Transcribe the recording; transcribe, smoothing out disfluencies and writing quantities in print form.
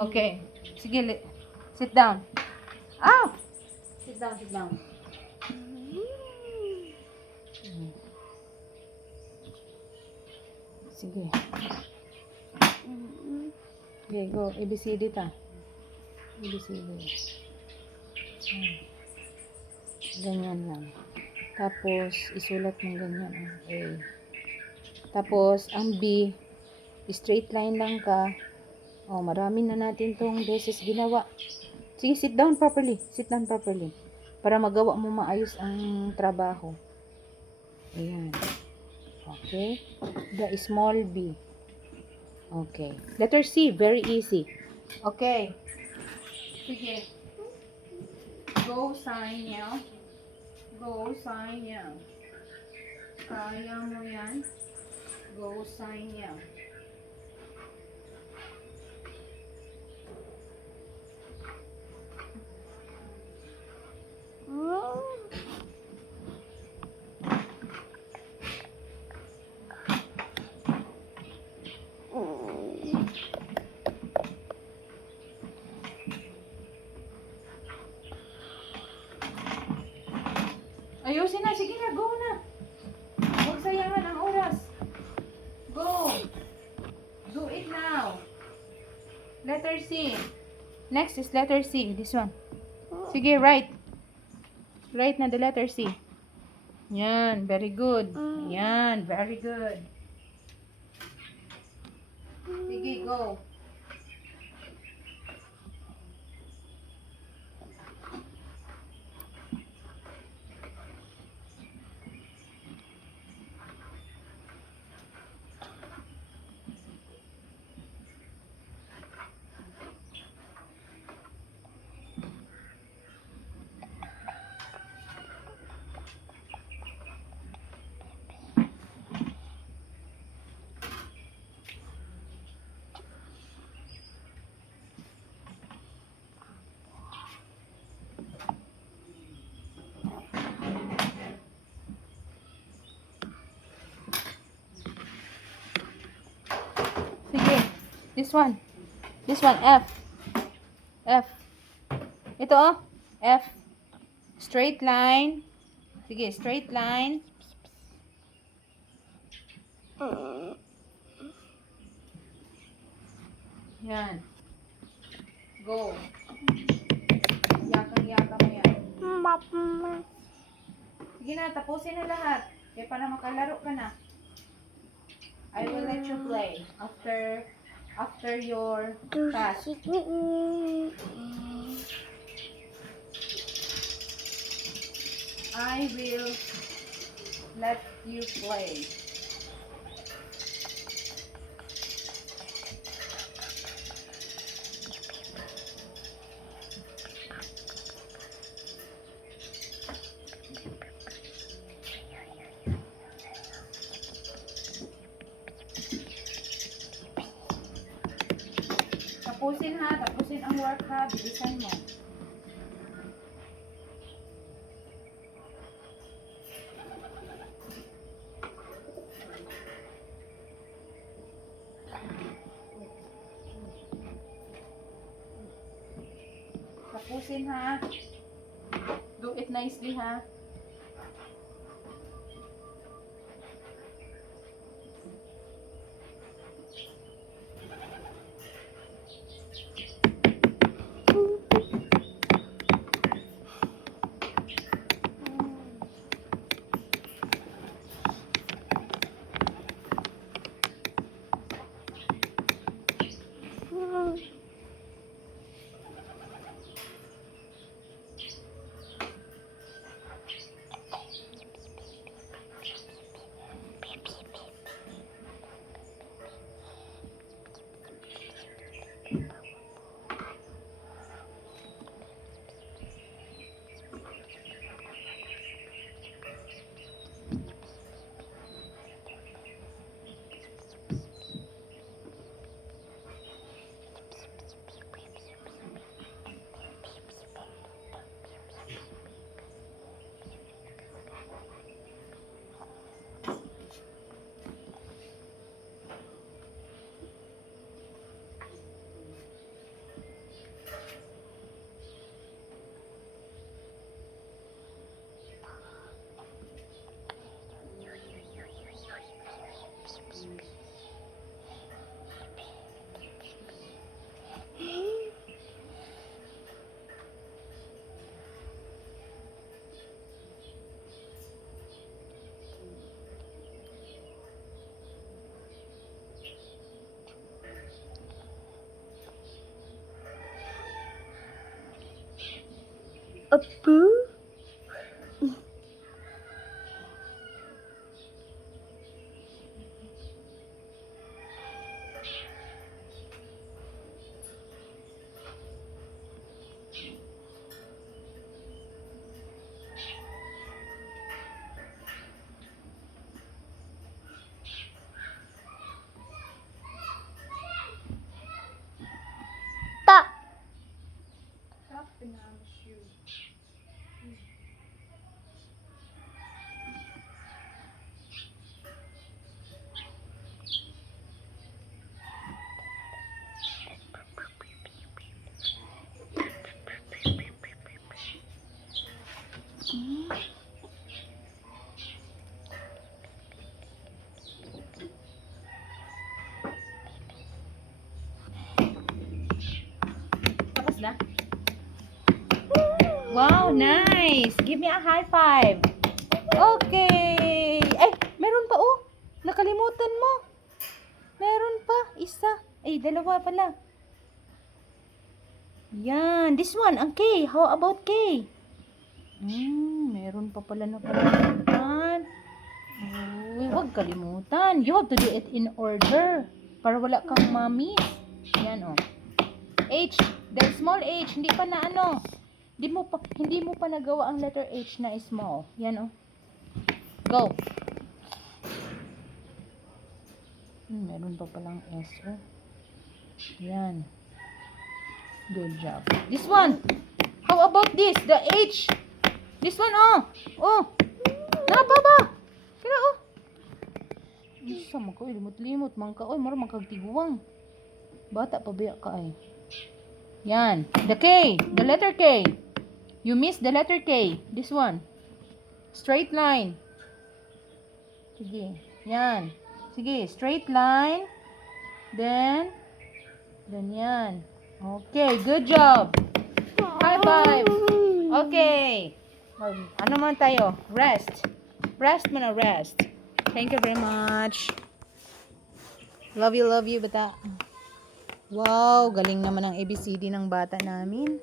Okay. Sige, sit down. Ah! Sit down, sit down. Sige. Okay, go. ABCD ta. ABCD. Ganyan lang. Tapos, isulat mo ganyan ang A. Tapos, ang B, straight line lang ka. Oh, marami na natin tong beses ginawa. Sige, sit down properly. Sit down properly. Para magawa mo maayos ang trabaho. Ayan. Okay. The small B. Okay. Letter C, very easy. Okay. Sige. Go sign niya. Go sign niya. Kaya mo yan. Go sign niya. Ayusin na. Sige na. Go na. Huwag sayangan ang oras. Go. Do it now. Letter C. Next is letter C. This one. Sige, write. Write na the letter C. Yan. Very good. Yan. Very good. Sige, go. Sige. This one. This one. F. F. Ito oh. F. Straight line. Sige, straight line. Yan. Go. Yakang-yaka mo yan. Sige na, tapusin na lahat. Kaya para makalaro ka na. I will let you play after your task. I will let you play. Tapusin ha, tapusin ang work ha, bilisan mo. Tapusin ha. Do it nicely ha. Apo? Ta. Tapos na? Wow, nice! Give me a high five. Okay. Eh, meron pa oh. Nakalimutan mo. Meron pa. Isa. Ay, dalawa pala. Yan. This one, ang K. How about K? Meron pa pala na kalimutan. Uy, huwag kalimutan. You have to do it in order. Para wala kang mami. Yan oh. H. The small H. Hindi pa na ano. Hindi mo pa nagawa ang letter H na small. Yan oh. Go. Meron pa palang S oh. Yan. Good job. This one. How about this? The H. This one oh. Oh. Napa ba? Kira oh. Isa man ko limot-limot man ka oy, maro man kag tiguwang. Bata pa biya ka ay. Yan. The K. The letter K. You missed the letter K. This one. Straight line. Sige. Yan. Sige. Straight line. Then yan. Okay. Good job. High five. Okay. Ano man tayo? Rest. Rest muna, rest. Thank you very much. Love you, bata. Wow, galing naman ang ABCD ng bata namin.